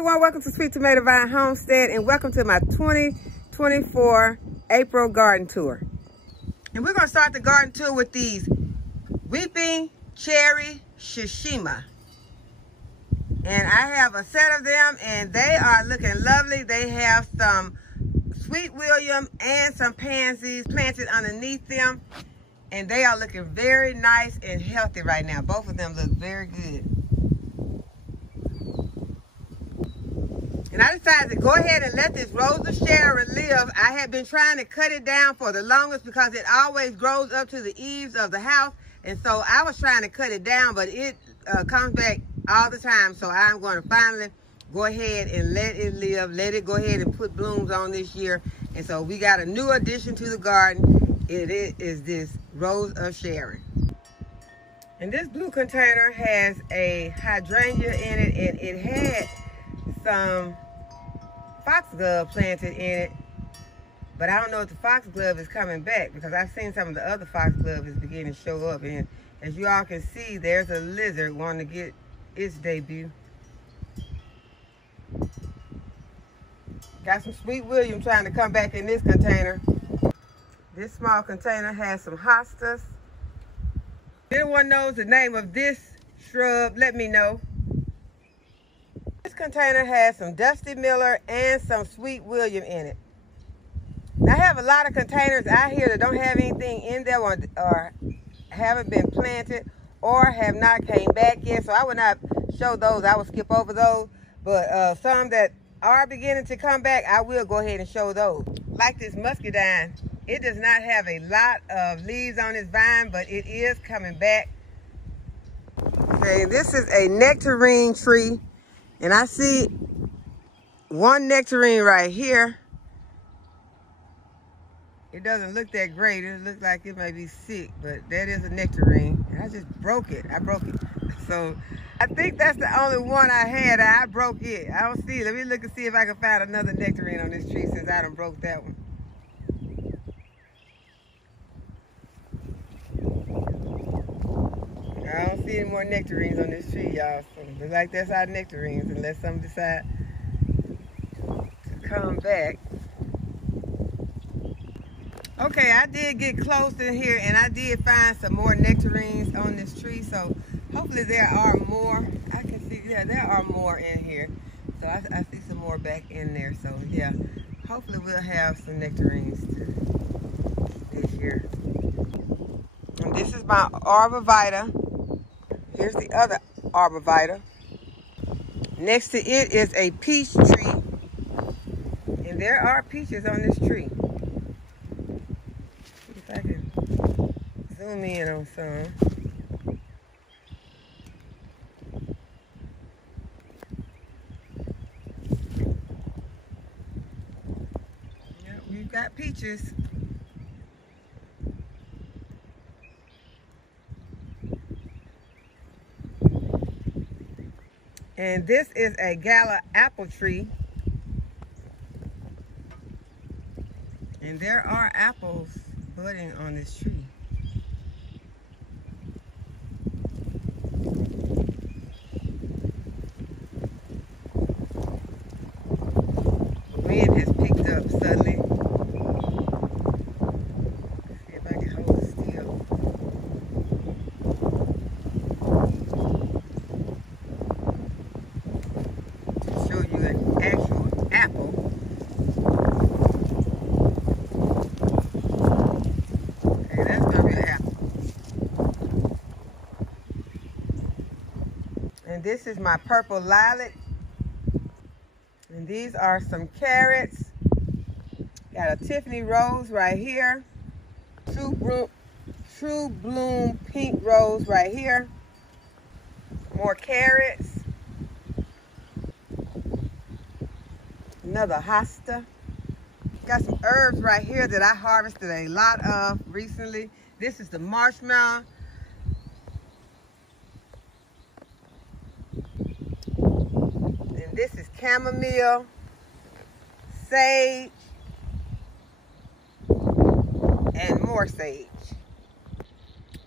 everyone, welcome to Sweet Tomato Vine Homestead and welcome to my 2024 April garden tour. And we're going to start the garden tour with these Weeping Cherry Shishima. And I have a set of them and they are looking lovely. They have some Sweet William and some pansies planted underneath them. And they are looking very nice and healthy right now. Both of them look very good. And I decided to go ahead and let this Rose of Sharon live. I had been trying to cut it down for the longest because it always grows up to the eaves of the house. And so I was trying to cut it down, but it comes back all the time. So I'm going to finally go ahead and let it live. Let it go ahead and put blooms on this year. And so we got a new addition to the garden. It is this Rose of Sharon. And this blue container has a hydrangea in it, and it had some foxglove planted in it, but I don't know if the foxglove is coming back because I've seen some of the other foxglove is beginning to show up, and as you all can see, there's a lizard wanting to get its debut. Got some Sweet William trying to come back in this container. This small container has some hostas. If anyone knows the name of this shrub, let me know. This container has some Dusty Miller and some Sweet William in it. Now, I have a lot of containers out here that don't have anything in there or haven't been planted or have not came back yet. So I will not show those. I will skip over those. But some that are beginning to come back, I will go ahead and show those. Like this muscadine, it does not have a lot of leaves on its vine, but it is coming back. Okay, this is a nectarine tree. And I see one nectarine right here. It doesn't look that great. It looks like it may be sick, but that is a nectarine. And I just broke it. I broke it. So I think that's the only one I had. I broke it. I don't see it. Let me look and see if I can find another nectarine on this tree since I done broke that one. I don't see any more nectarines on this tree, y'all. So looks like that's our nectarines, unless some decide to come back. Okay, I did get close in here, and I did find some more nectarines on this tree. So hopefully there are more. I can see, yeah, there are more in here. So I see some more back in there. So yeah, hopefully we'll have some nectarines this year. And this is my Arbor Vitae. Here's the other Arbor Vitae. Next to it is a peach tree. And there are peaches on this tree. See if I can zoom in on some. Yeah, we've got peaches. And this is a Gala apple tree. And there are apples budding on this tree. The wind has picked up suddenly. Let's see if I can hold it still. And this is my purple lilac. And these are some carrots. Got a Tiffany rose right here. True bloom pink rose right here. More carrots. Another hosta. Got some herbs right here that I harvested a lot of recently. This is the marshmallow. And this is chamomile, sage, and more sage.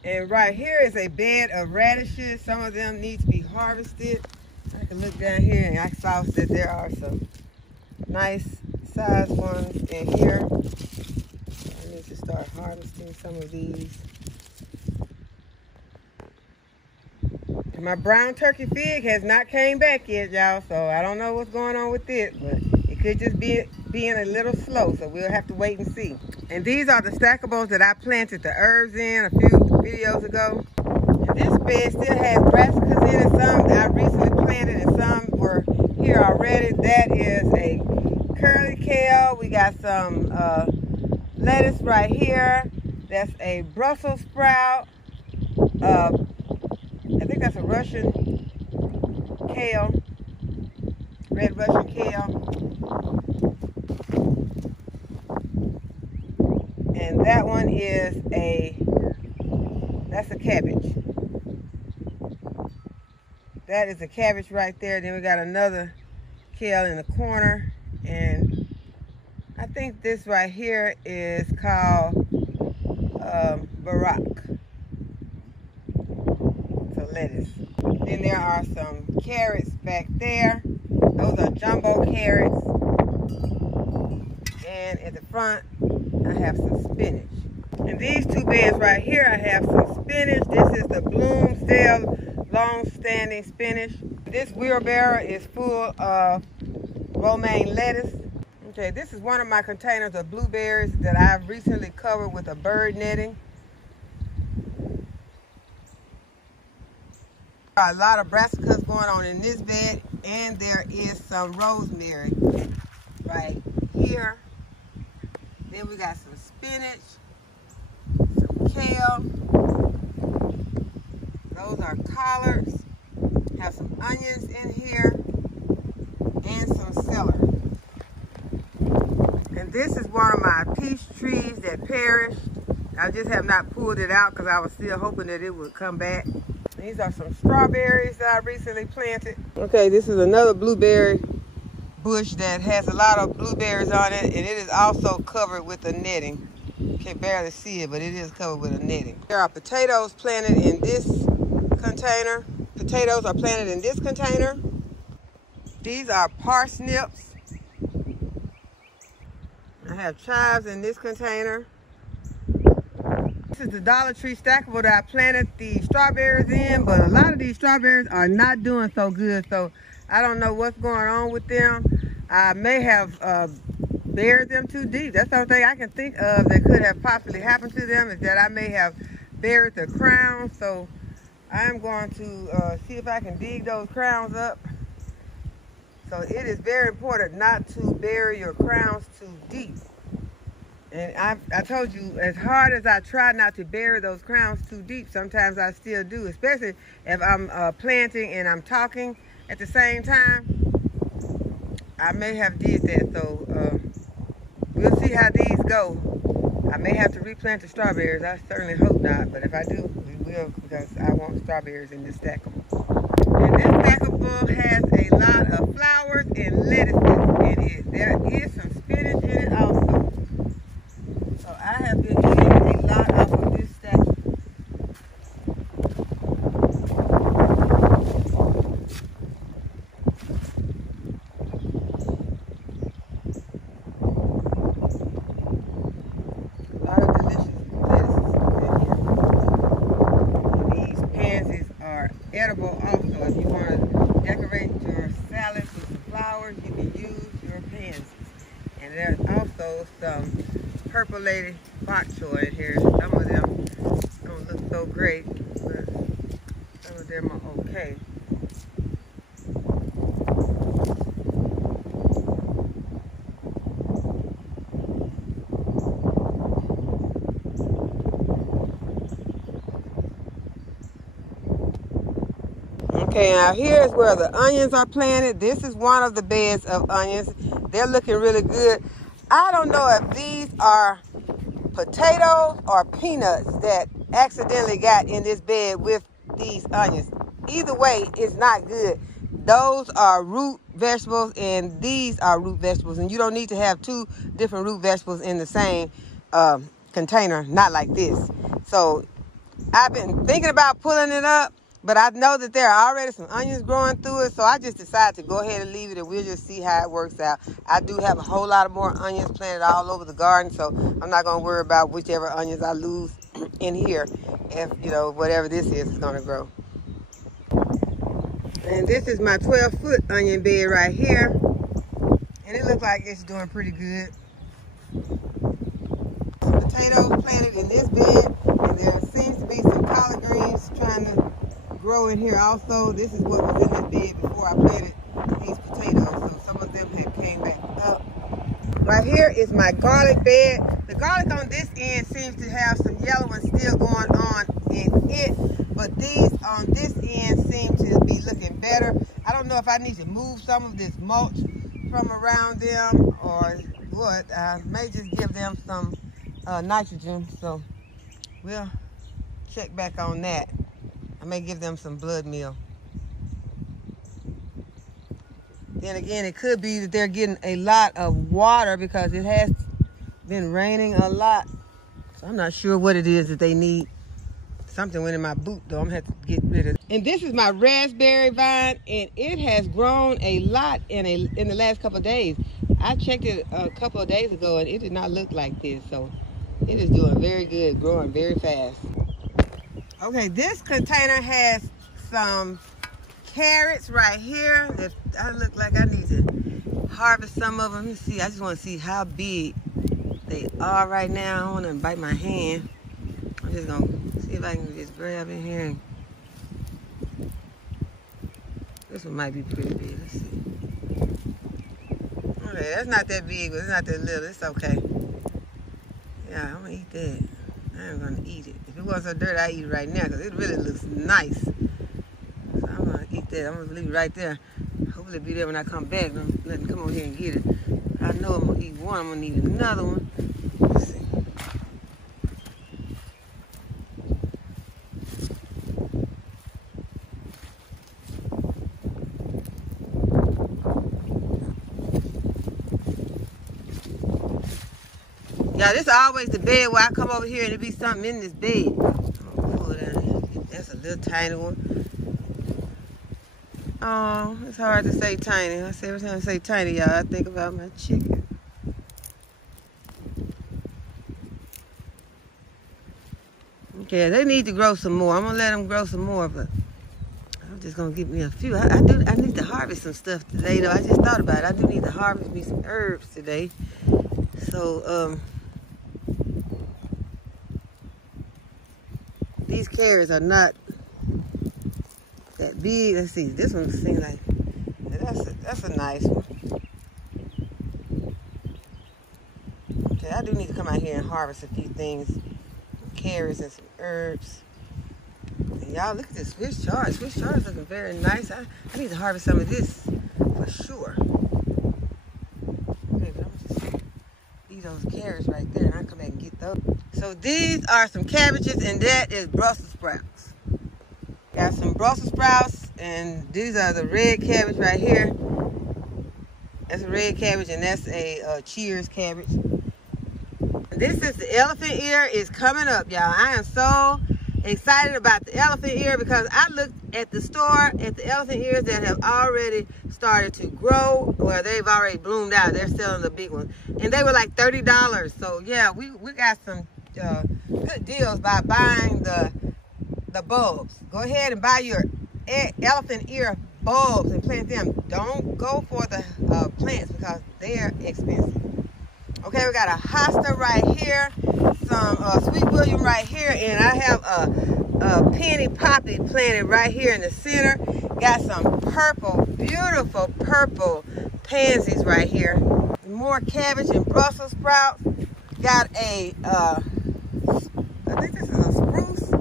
And right here is a bed of radishes. Some of them need to be harvested. I can look down here and I saw that there are some nice size ones in here. I need to start harvesting some of these. And my brown turkey fig has not came back yet, y'all, so I don't know what's going on with it, but it could just be being a little slow, so we'll have to wait and see. And these are the stackables that I planted the herbs in a few videos ago. And this bed still has brassicas in it. Some I recently planted and some were here already. That is a curly kale. We got some lettuce right here. That's a Brussels sprout. I think that's a Russian kale, red Russian kale. And that one is that's a cabbage. That is a cabbage right there. Then we got another kale in the corner. And I think this right here is called Barak. So lettuce. Then there are some carrots back there. Those are jumbo carrots. And at the front, I have some spinach. In these two beds right here, I have some spinach. This is the Bloomsdale long-standing spinach. This wheelbarrow is full of romaine lettuce. Okay, this is one of my containers of blueberries that I've recently covered with a bird netting. A lot of brassicas going on in this bed, and there is some rosemary right here. Then we got some spinach, some kale. Those are collards. Have some onions in here and some celery. And this is one of my peach trees that perished. I just have not pulled it out because I was still hoping that it would come back. These are some strawberries that I recently planted. Okay, this is another blueberry bush that has a lot of blueberries on it, and it is also covered with a netting. You can barely see it, but it is covered with a netting. There are potatoes planted in this container. Potatoes are planted in this container. These are parsnips. I have chives in this container. This is the Dollar Tree stackable that I planted the strawberries in, but a lot of these strawberries are not doing so good, so I don't know what's going on with them. I may have buried them too deep. That's the only thing I can think of that could have possibly happened to them, is that I may have buried the crowns. So I'm going to see if I can dig those crowns up. So it is very important not to bury your crowns too deep. And I told you, as hard as I try not to bury those crowns too deep, sometimes I still do, especially if I'm planting and I'm talking at the same time. I may have did that, so we'll see how these go. I may have to replant the strawberries. I certainly hope not, but if I do, we will, because I want strawberries in this stackable. And this stackable has a lot of flowers and lettuces in it. There is some spinach in it also. So I have been eating a lot off of this stack. A lot of delicious lettuces in here. These pansies are edible also. If you want to decorate your salad with some flowers, you can use your pansies. And there's also some Purple Lady bok choy in here. Some of them don't look so great, but some of them are okay. Okay, now here's where the onions are planted. This is one of the beds of onions. They're looking really good. I don't know if these are potatoes or peanuts that accidentally got in this bed with these onions. Either way, it's not good. Those are root vegetables and these are root vegetables, and you don't need to have two different root vegetables in the same container, not like this. So I've been thinking about pulling it up, But I know that there are already some onions growing through it, so I just decided to go ahead and leave it, and we'll just see how it works out. I do have a whole lot of more onions planted all over the garden, so I'm not going to worry about whichever onions I lose in here if, you know, whatever this is going to grow. And this is my 12-foot onion bed right here, and it looks like it's doing pretty good. Some potatoes planted in this bed, and there seems to be some collard greens trying to grow in here also. This is what was in this bed before I planted these potatoes, so some of them have came back up. Right here is my garlic bed. The garlic on this end seems to have some yellow ones still going on in it, but these on this end seem to be looking better. I don't know if I need to move some of this mulch from around them or what. I may just give them some nitrogen, so we'll check back on that. I may give them some blood meal. Then again, it could be that they're getting a lot of water because it has been raining a lot. So I'm not sure what it is that they need. Something went in my boot though. I'm gonna have to get rid of it. And this is my raspberry vine, and it has grown a lot in the last couple of days. I checked it a couple of days ago and it did not look like this. So it is doing very good, growing very fast. Okay, this container has some carrots right here that I look like I need to harvest some of them. Let me see, I just want to see how big they are right now. I don't want to bite my hand. I'm just going to see if I can just grab in here. And this one might be pretty big. Let's see. Okay, that's not that big, but it's not that little. It's okay. Yeah, I'm going to eat that. I'm going to eat it. If it wasn't so dirty, I'd eat it right now because it really looks nice. So I'm going to eat that. I'm going to leave it right there. Hopefully it'll be there when I come back. I'm letting come over here and get it. I know I'm going to eat one. I'm going to need another one. Let's see. Yeah, this is always the bed where I come over here and there be something in this bed. I'm gonna pull it down here. That's a little tiny one. Oh, it's hard to say tiny. I say every time I say tiny, y'all, I think about my chicken. Okay, they need to grow some more. I'm gonna let them grow some more, but I'm just gonna give me a few. I need to harvest some stuff today, though. I just thought about it. I do need to harvest me some herbs today. So, these carrots are not that big. Let's see. This one seems like that's a nice one. Okay, I do need to come out here and harvest a few things, some carrots and some herbs. And y'all, look at this Swiss chard. Swiss chard is looking very nice. I need to harvest some of this for sure. Okay, but I'm just leave those carrots right there, and I'll come back and get those. So these are some cabbages, and that is Brussels sprouts. Got some Brussels sprouts, and these are the red cabbage right here. That's a red cabbage, and that's a Cheers cabbage. This is the elephant ear is coming up, y'all. I am so excited about the elephant ear because I looked at the store at the elephant ears that have already started to grow. Well, they've already bloomed out. They're selling the big ones, and they were like $30. So yeah, we got some good deals by buying the bulbs. Go ahead and buy your elephant ear bulbs and plant them. Don't go for the plants because they're expensive. Okay, we got a hosta right here, some sweet William right here, and I have a penny poppy planted right here in the center. Got some purple, beautiful purple pansies right here. More cabbage and Brussels sprouts. Got a, I think this is a spruce.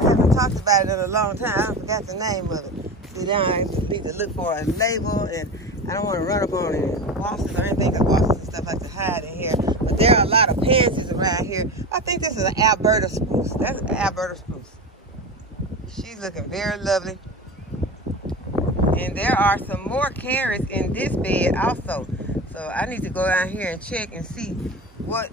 I haven't talked about it in a long time. I forgot the name of it. See, now I need to look for a label, and I don't want to run up on any wasps or anything, because wasps and stuff like to hide in here. But there are a lot of pansies around here. I think this is an Alberta spruce. That's an Alberta spruce. She's looking very lovely. And there are some more carrots in this bed also. So I need to go down here and check and see what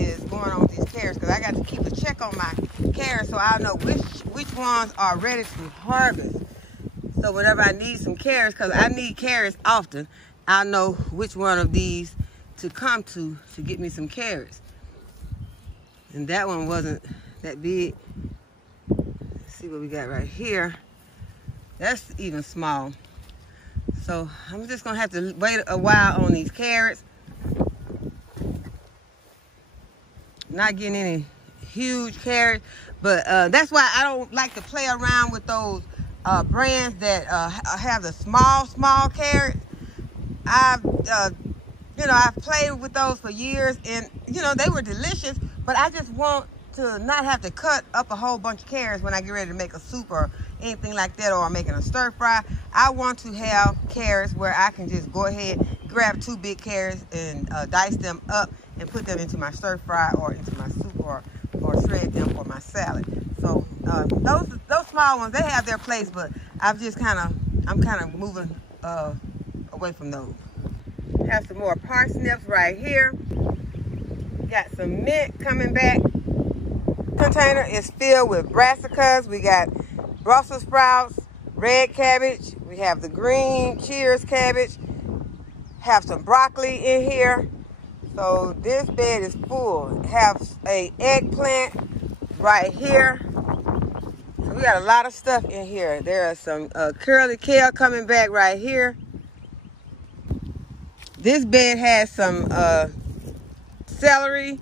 is going on with these carrots, because I got to keep a check on my carrots so I'll know which ones are ready to harvest. So whenever I need some carrots, because I need carrots often, I'll know which one of these to come to get me some carrots. And that one wasn't that big. Let's see what we got right here. That's even small. So I'm just gonna have to wait a while on these carrots. Not getting any huge carrots, but that's why I don't like to play around with those brands that have the small carrots. I've played with those for years, and they were delicious, but I just want to not have to cut up a whole bunch of carrots when I get ready to make a soup or anything like that, or I'm making a stir fry. I want to have carrots where I can just go ahead, grab 2 big carrots and dice them up and put them into my stir fry or into my soup, or shred them for my salad. So those small ones, they have their place, but I'm kind of moving away from those. Have some more parsnips right here. Got some mint coming back. Container is filled with brassicas. We got Brussels sprouts, red cabbage. We have the green Cheers cabbage. Have some broccoli in here. So this bed is full. Have a eggplant right here. So we got a lot of stuff in here. There are some curly kale coming back right here. This bed has some celery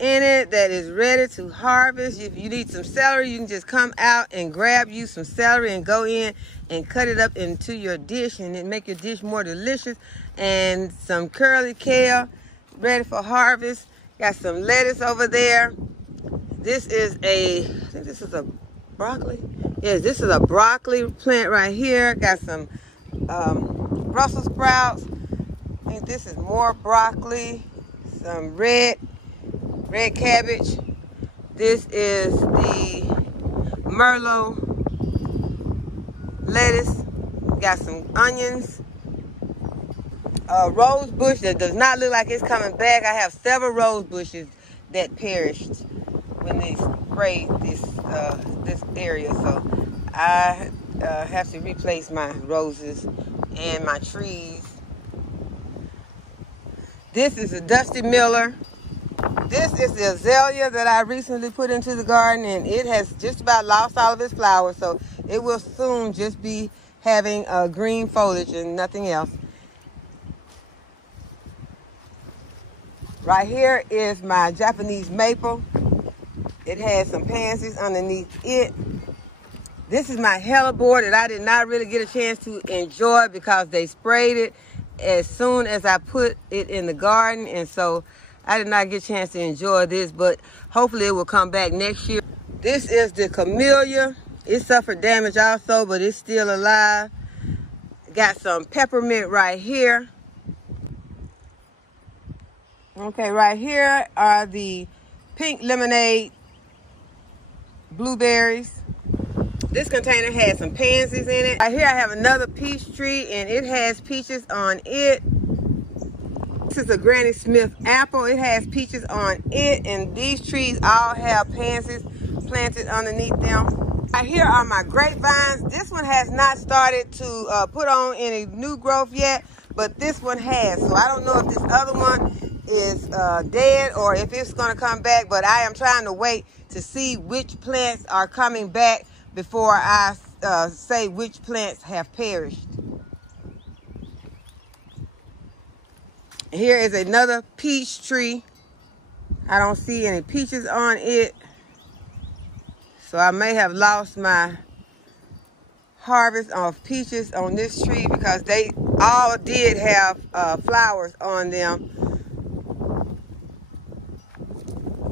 in it that is ready to harvest. If you need some celery, you can just come out and grab you some celery and go in and cut it up into your dish, and it make your dish more delicious. And some curly kale ready for harvest. Got some lettuce over there. This is I think this is a broccoli. Yes, this is a broccoli plant right here. Got some Brussels sprouts. I think this is more broccoli. Some red cabbage. This is the Merlot lettuce. Got some onions. Rose bush that does not look like it's coming back. I have several rose bushes that perished when they sprayed this area. So I have to replace my roses and my trees. This is a Dusty Miller. This is the azalea that I recently put into the garden, and it has just about lost all of its flowers, so it will soon just be having green foliage and nothing else. Right here is my Japanese maple. It has some pansies underneath it. This is my hellebore that I did not really get a chance to enjoy because they sprayed it as soon as I put it in the garden, and so I did not get a chance to enjoy this, but hopefully it will come back next year. This is the camellia. It suffered damage also, but it's still alive. Got some peppermint right here. Okay, right here are the pink lemonade blueberries. This container has some pansies in it. Right here I have another peach tree, and it has peaches on it. This is a Granny Smith apple. It has peaches on it, and these trees all have pansies planted underneath them. Right here are my grapevines. This one has not started to put on any new growth yet, but this one has. So I don't know if this other one is dead or if it's going to come back, but I am trying to wait to see which plants are coming back before I say which plants have perished. Here is another peach tree. I don't see any peaches on it, so I may have lost my harvest of peaches on this tree because they all did have flowers on them.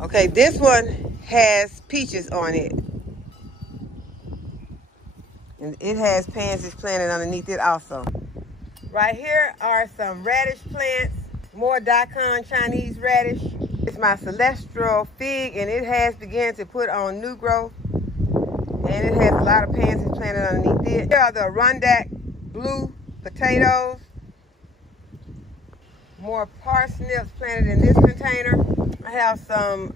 Okay, this one has peaches on it. And it has pansies planted underneath it also. Right here are some radish plants, more daikon Chinese radish. It's my celestial fig, and it has begun to put on new growth. And it has a lot of pansies planted underneath it. Here are the Arondack blue potatoes. More parsnips planted in this container. I have some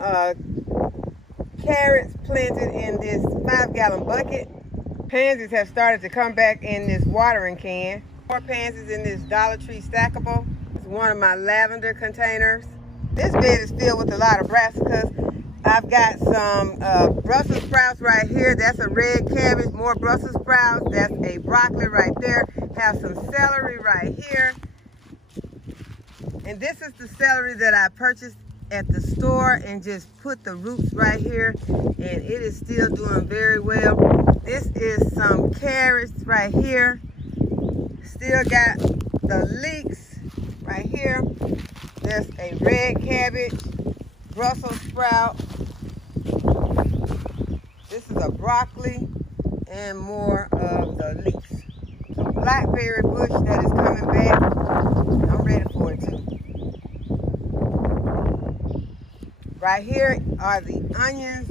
carrots planted in this 5-gallon bucket. Pansies have started to come back in this watering can. More pansies in this Dollar Tree stackable. It's one of my lavender containers. This bed is filled with a lot of brassicas. I've got some Brussels sprouts right here. That's a red cabbage. More Brussels sprouts. That's a broccoli right there. Have some celery right here. And this is the celery that I purchased at the store and just put the roots right here. And it is still doing very well. This is some carrots right here. Still got the leeks right here. There's a red cabbage, Brussels sprout. This is a broccoli and more of the leeks. Some blackberry bush that is coming back. I'm ready for it too. Right here are the onions.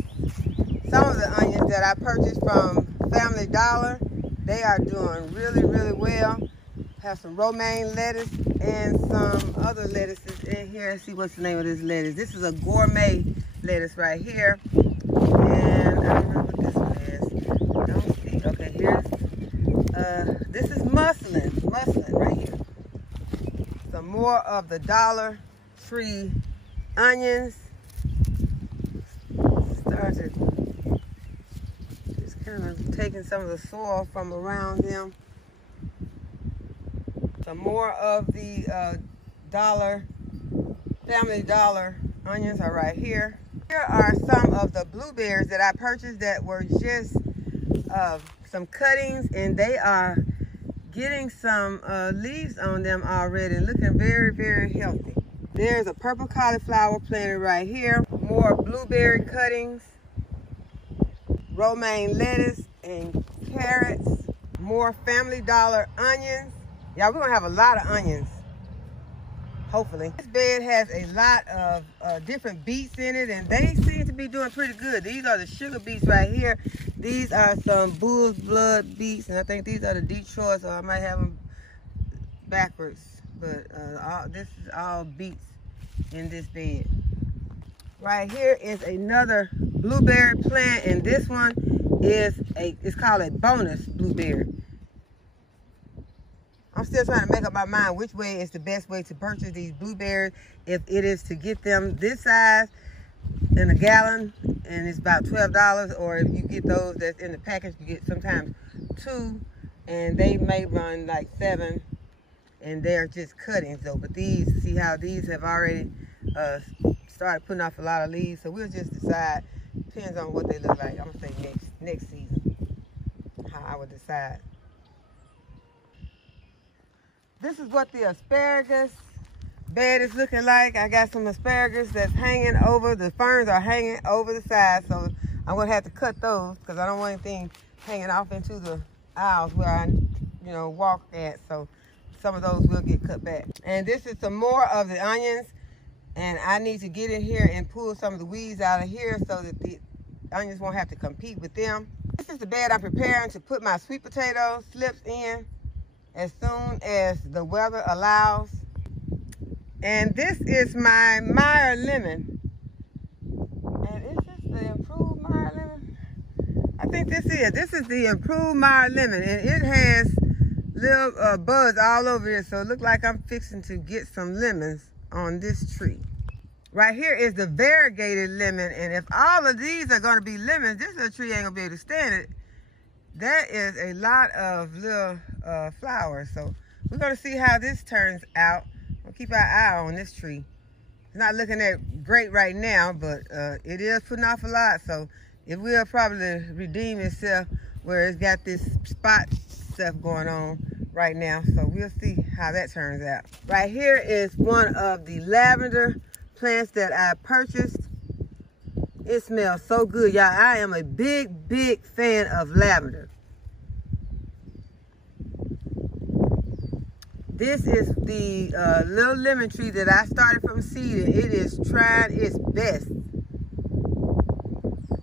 Some of the onions that I purchased from Family Dollar. They are doing really, really well. Have some romaine lettuce and some other lettuces in here. Let's see what's the name of this lettuce. This is a gourmet lettuce right here. And I don't know what this one is. Don't see. Okay, here's this is muslin right here. Some more of the Dollar Tree onions. Started just kind of taking some of the soil from around them. Some more of the Family Dollar onions are right here. Here are some of the blueberries that I purchased that were just some cuttings, and they are getting some leaves on them already, looking very, very healthy. There's a purple cauliflower planted right here. More blueberry cuttings, romaine lettuce and carrots. More Family Dollar onions. Y'all, we're gonna have a lot of onions, hopefully. This bed has a lot of different beets in it, and they seem to be doing pretty good. These are the sugar beets right here. These are some bull's blood beets, and I think these are the Detroit, so I might have them backwards. But this is all beets in this bed. Right here is another blueberry plant, and this one is it's called a bonus blueberry. I'm still trying to make up my mind which way is the best way to purchase these blueberries. If it is to get them this size in a gallon, and it's about $12, or if you get those that's in the package, you get sometimes 2, and they may run like 7, and they're just cuttings though. But these, see how these have already started putting off a lot of leaves, so we'll just decide. Depends on what they look like. I'm gonna say next season, how I would decide. This is what the asparagus bed is looking like. I got some asparagus that's hanging over, the ferns are hanging over the side, so I'm gonna have to cut those because I don't want anything hanging off into the aisles where I, walk at. So some of those will get cut back. And this is some more of the onions, and I need to get in here and pull some of the weeds out of here so that the onions won't have to compete with them. This is the bed I'm preparing to put my sweet potato slips in as soon as the weather allows. And this is my Meyer lemon. And is this the improved Meyer lemon? I think this is the improved Meyer lemon, and it has little buds all over it, so it looks like I'm fixing to get some lemons on this tree. Right here is the variegated lemon, and if all of these are going to be lemons, this little tree ain't going to be able to stand it. That is a lot of little flowers, so we're going to see how this turns out. We'll keep our eye on this tree. It's not looking that great right now, but it is putting off a lot, so it will probably redeem itself where it's got this spot stuff going on right now. So we'll see how that turns out. Right here is one of the lavender plants that I purchased. It smells so good, y'all. I am a big, big fan of lavender. This is the little lemon tree that I started from seed, and it is trying its best.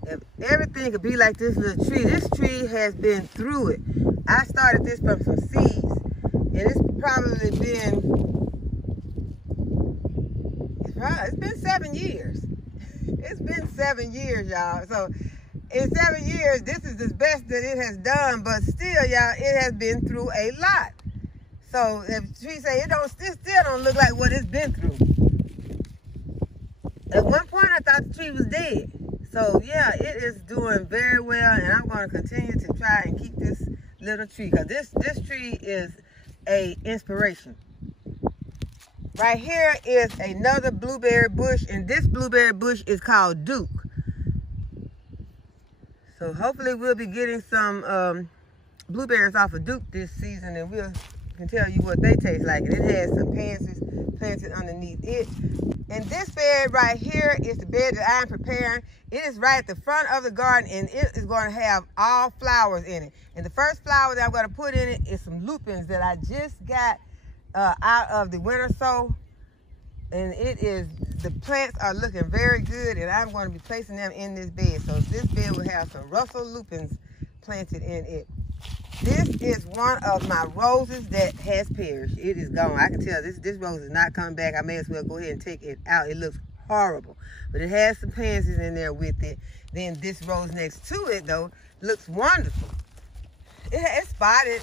If everything could be like this little tree, this tree has been through it. I started this from some seeds, and it's probably been It's been 7 years. It's been 7 years, y'all. So in 7 years, this is the best that it has done, but still, y'all, it has been through a lot. So if she say it still don't look like what it's been through. At one point, I thought the tree was dead. So yeah, it is doing very well, and I'm going to continue to try and keep this little tree, because this tree is a inspiration. Right here is another blueberry bush, and this blueberry bush is called Duke. So hopefully we'll be getting some blueberries off of Duke this season, and we can tell you what they taste like. And it has some pansies planted underneath it. And this bed right here is the bed that I'm preparing. It is right at the front of the garden, and it is going to have all flowers in it. And the first flower that I'm going to put in it is some lupins that I just got out of the winter sow. And the plants are looking very good, and I'm going to be placing them in this bed. So this bed will have some Russell lupins planted in it. This is one of my roses that has perished. It is gone. I can tell this rose is not coming back. I may as well go ahead and take it out. It looks horrible, but it has some pansies in there with it. Then this rose next to it, though, looks wonderful. It's spotted.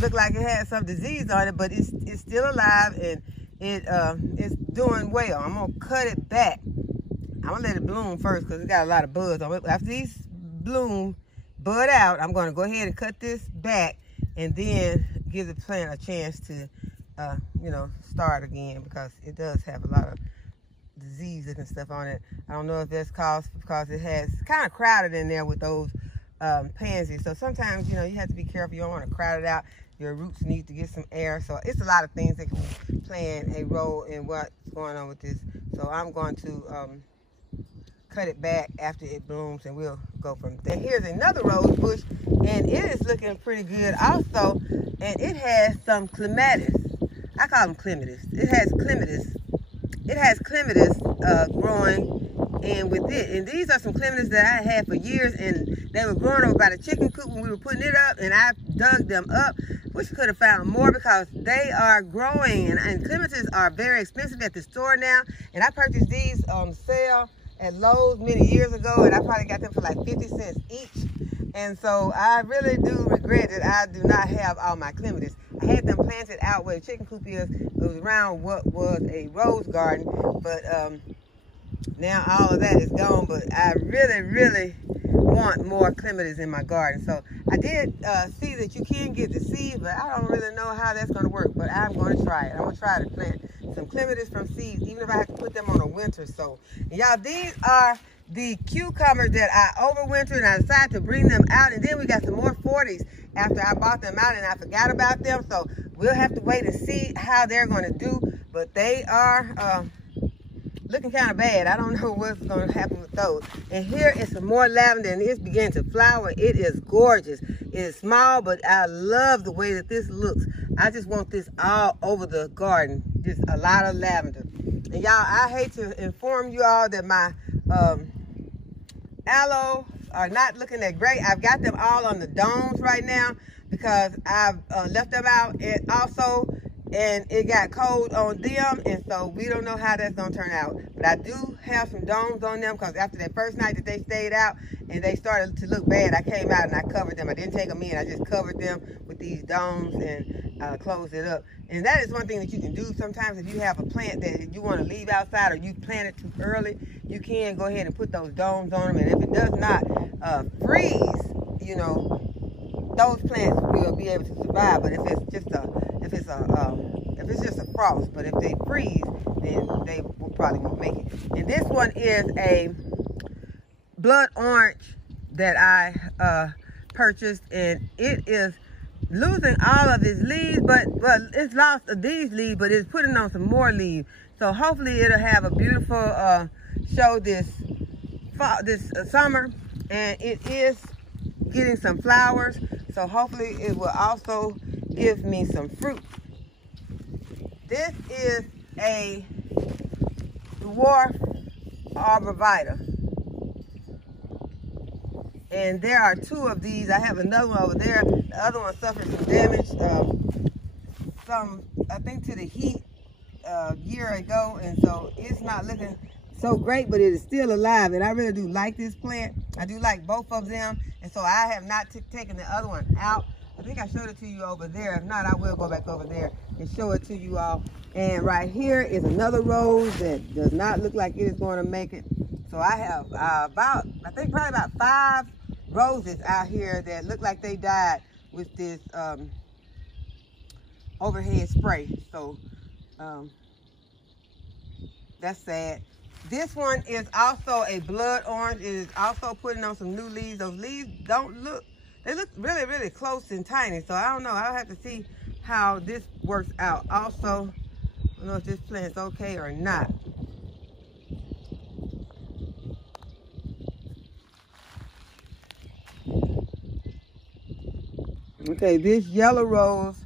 Look like it had some disease on it, but it's still alive, and it's doing well. I'm gonna cut it back. I'm gonna let it bloom first because it got a lot of buds on it. After these bud out, I'm gonna go ahead and cut this back, and then give the plant a chance to, start again, because it does have a lot of diseases and stuff on it. I don't know if that's caused because it has kind of crowded in there with those pansies. So sometimes, you have to be careful. You don't want to crowd it out. Your roots need to get some air. So it's a lot of things that can be playing a role in what's going on with this. So I'm going to cut it back after it blooms, and we'll go from there. Here's another rose bush, and it is looking pretty good also, and it has some clematis. I call them clematis. It has clematis. It has clematis growing in with it, and these are some clematis that I had for years, and they were growing over by the chicken coop when we were putting it up, and I dug them up. Wish we could have found more, because they are growing, and clematis are very expensive at the store now, and I purchased these on sale at Lowe's many years ago, and I probably got them for like 50 cents each. And so I really do regret that I do not have all my clematis. I had them planted out where the chicken coop is. It was around what was a rose garden, but now all of that is gone. But I really, really want more clematis in my garden. So I did see that you can get the seeds, but I don't really know how that's going to work. But I'm going to try it. I'm going to try to plant some clematis from seeds, even if I have to put them on a winter sow. And y'all, these are the cucumbers that I overwintered, and I decided to bring them out. And then we got some more 40s after I bought them out, and I forgot about them. So we'll have to wait and see how they're going to do. But they are looking kind of bad. I don't know what's going to happen with those. And here is some more lavender, and it's beginning to flower. It is gorgeous. It is small, but I love the way that this looks. I just want this all over the garden. Just a lot of lavender. And y'all, I hate to inform you all that my aloe are not looking that great. I've got them all on the domes right now because I've left them out, and it got cold on them, and so we don't know how that's gonna turn out. But I do have some domes on them, because after that first night that they stayed out and they started to look bad, I came out and I covered them. I didn't take them in. I just covered them with these domes and closed it up. And that is one thing that you can do sometimes. If you have a plant that you want to leave outside, or you plant it too early, you can go ahead and put those domes on them. And if it does not freeze, those plants will be able to survive. But if it's just a frost, but if they freeze, then they will probably won't make it. And this one is a blood orange that I purchased, and it is losing all of its leaves, but it's lost these leaves, but it's putting on some more leaves. So hopefully it'll have a beautiful show this fall, this summer, and it is getting some flowers. So hopefully it will also give me some fruit. This is a dwarf arborvitae, and there are two of these. I have another one over there. The other one suffered some damage, I think to the heat a year ago, and so it's not looking so great, but it is still alive. And I really do like this plant. I do like both of them, and so I have not taken the other one out. I think I showed it to you over there. If not, I will go back over there and show it to you all. And right here is another rose that does not look like it is going to make it. So I have I think probably about 5 roses out here that look like they died with this overhead spray. So that's sad. This one is also a blood orange. It is also putting on some new leaves. Those leaves don't look, they look really, really close and tiny. So I don't know. I'll have to see how this works out. Also, I don't know if this plant's okay or not. Okay, this yellow rose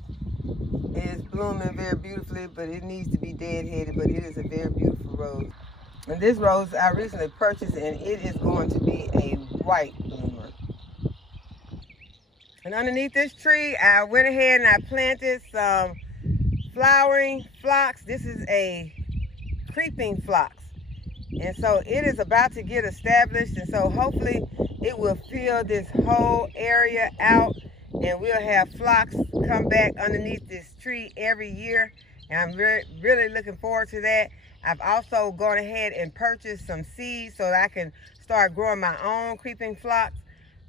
is blooming very beautifully, but it needs to be deadheaded, but it is a very beautiful rose. And this rose I recently purchased, and it is going to be a white bloomer. And underneath this tree, I went ahead and I planted some flowering phlox. This is a creeping phlox. And so it is about to get established, and so hopefully it will fill this whole area out, and we'll have phlox come back underneath this tree every year. And I'm really looking forward to that. I've also gone ahead and purchased some seeds so that I can start growing my own creeping phlox,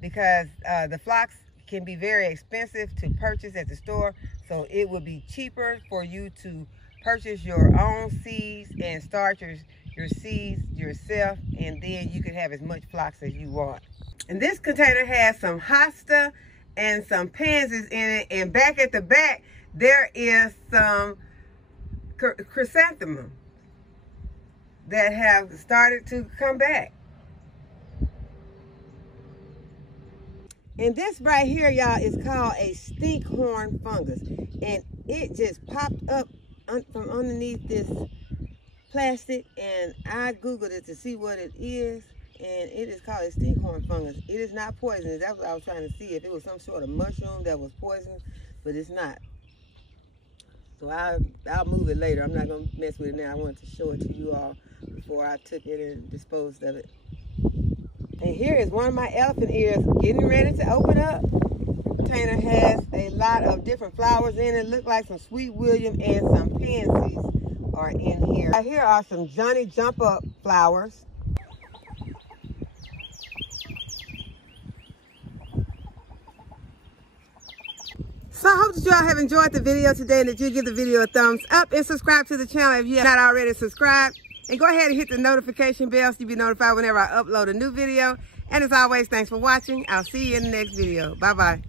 because the phlox can be very expensive to purchase at the store. So it would be cheaper for you to purchase your own seeds and start your seeds yourself, and then you can have as much phlox as you want. And this container has some hosta and some pansies in it, and back at the back there is some chrysanthemum that have started to come back. And this right here, y'all, is called a stinkhorn fungus, and it just popped up from underneath this plastic, and I googled it to see what it is, and it is called a stinkhorn fungus. It is not poisonous. That's what I was trying to see, if it was some sort of mushroom that was poisonous, but it's not. So I'll move it later. I'm not gonna mess with it now. I wanted to show it to you all before I took it and disposed of it. And here is one of my elephant ears getting ready to open up. The container has a lot of different flowers in it. Look like some Sweet William and some pansies are in here. Here are some Johnny Jump Up flowers. So I hope that you all have enjoyed the video today, and that you give the video a thumbs up and subscribe to the channel if you have not already subscribed. And go ahead and hit the notification bell so you'll be notified whenever I upload a new video. And as always, thanks for watching. I'll see you in the next video. Bye-bye.